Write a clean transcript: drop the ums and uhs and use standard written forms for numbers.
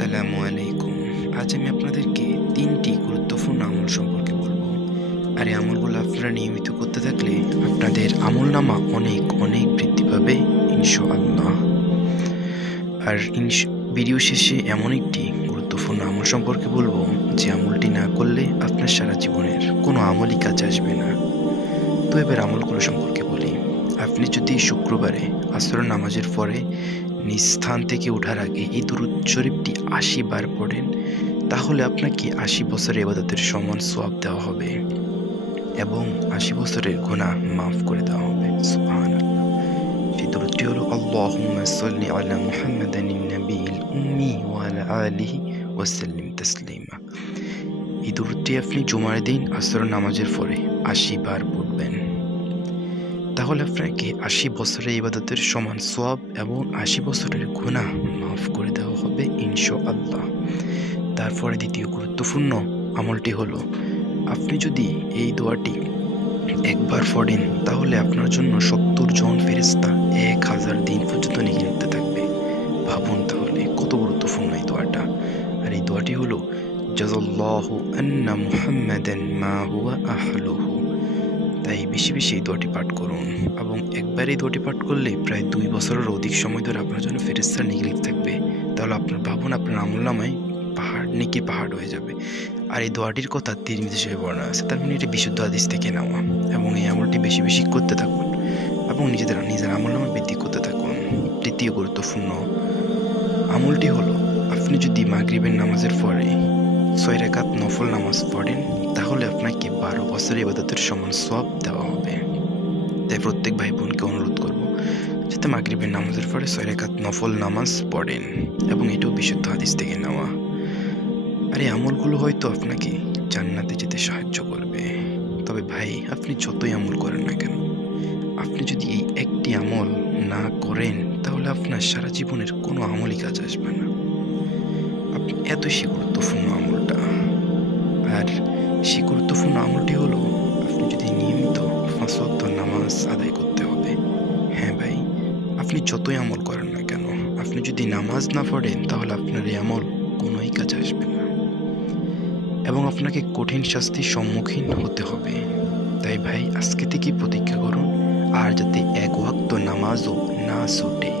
আসসালামু আলাইকুম। আজ আমি আপনাদেরকে ৩টি গুরুত্বপূর্ণ আমল সম্পর্কে বলবো। আর এই আমলগুলো আপনারা নিয়মিত করতে থাকলে আপনাদের আমলনামা অনেক অনেক বৃদ্ধি পাবে ইনশাআল্লাহ। আর ভিডিও শেষে এমন একটি গুরুত্বপূর্ণ আমল সম্পর্কে বলবো যে আমলটি না করলে আপনার সারা জীবনের কোনো আমলই কাজে আসবে না। তো এবার আমলগুলো সম্পর্কে বলি। আপনি যদি শুক্রবারে আসরের নামাজের পরে নিজ স্থান থেকে ওঠার আগে এই দুরূদ শরীফটি ৮০ বার পড়েন, তাহলে আপনাকে ৮০ বছরের ইবাদতের সমান সওয়াব দেওয়া হবে এবং ৮০ বছরের গুনাহ মাফ করে দেওয়া হবে। সুবহানাল্লাহ। সেই দুরূদটি হলো আল্লাহুম্মা সাল্লি আলা মুহাম্মাদিন নাবিয়িল উম্মি ওয়া আলা আলিহি ওয়া সাল্লিম তাসলিমা। এই দুরূদটি আপনি জুমার দিন আসরের নামাজের পরে ৮০ বার পড়বেন। তাহলে আপনাকে ৮০ বছরের ইবাদতের সমান সওয়াব এবং ৮০ বছরের গুনাহ মাফ করে দেওয়া হবে ইনশাআল্লাহ। তারপরে দ্বিতীয় গুরুত্বপূর্ণ আমলটি হলো, আপনি যদি এই দোয়াটি একবার পড়েন তাহলে আপনার জন্য ৭০ জন ফেরেশতা ১০০০ দিন পর্যন্ত নেকি লিখতে থাকবে। ভাবুন তাহলে কত গুরুত্বপূর্ণ এই দোয়াটা। আর এই দোয়াটি হলো জাযাল্লাহু আন্না মুহাম্মাদান মা হুয়া আহলুহু। তাই বেশি বেশি এই দোয়াটি পাঠ করুন এবং একবার এই দোয়াটি পাঠ করলে প্রায় ২ বছরের অধিক সময় ধরে আপনার জন্য ফেরেশতার নেকি লিখতে থাকবে। তাহলে ভাবুন আপনার আমলনামায় নেকির পাহাড় হয়ে যাবে। আর এই দোয়াটির কথা তিরমিজি শরীফে বর্ণনা আছে। তার মানে এটি বিশুদ্ধ হাদিস থেকে নেওয়া। এবং এই আমলটি বেশি বেশি করতে থাকুন এবং নিজের আমলনামা বৃদ্ধি করতে থাকুন। তৃতীয় গুরুত্বপূর্ণ আমলটি হলো, আপনি যদি মাগরিবের নামাজের পরে ৬ রাকাত নফল নামাজ পড়েন তাহলে আপনাকে ১২ বছরের ইবাদতের সমান সওয়াব দেওয়া হবে। তাই প্রত্যেক ভাই বোনকে অনুরোধ করব যাতে মাগরিবের নামাজের পরে ৬ রাকাত নফল নামাজ পড়েন এবং এটাও বিশুদ্ধ হাদিস থেকে নেওয়া। আর এই আমলগুলো হয়তো আপনাকে জান্নাতে যেতে সাহায্য করবে। তবে ভাই, আপনি যতই আমল করেন না কেন, আপনি যদি এই একটি আমল না করেন তাহলে আপনার সারা জীবনের কোনো আমলই কাজে আসবে না। এতই সে গুরুত্বপূর্ণ আমলটা। আর সেই গুরুত্বপূর্ণ আমলটি হলো, আপনি যদি নিয়মিত ৫ ওয়াক্ত নামাজ আদায় করতে হবে। হ্যাঁ ভাই, আপনি যতই আমল করেন না কেন, আপনি যদি নামাজ না পড়েন তাহলে আপনার এই আমল কোনোই কাজে আসবে না এবং আপনাকে কঠিন শাস্তির সম্মুখীন হতে হবে। তাই ভাই, আজকে থেকেই প্রতিজ্ঞা করুন আর যাতে এক ওয়াক্ত নামাজও না ছুটে।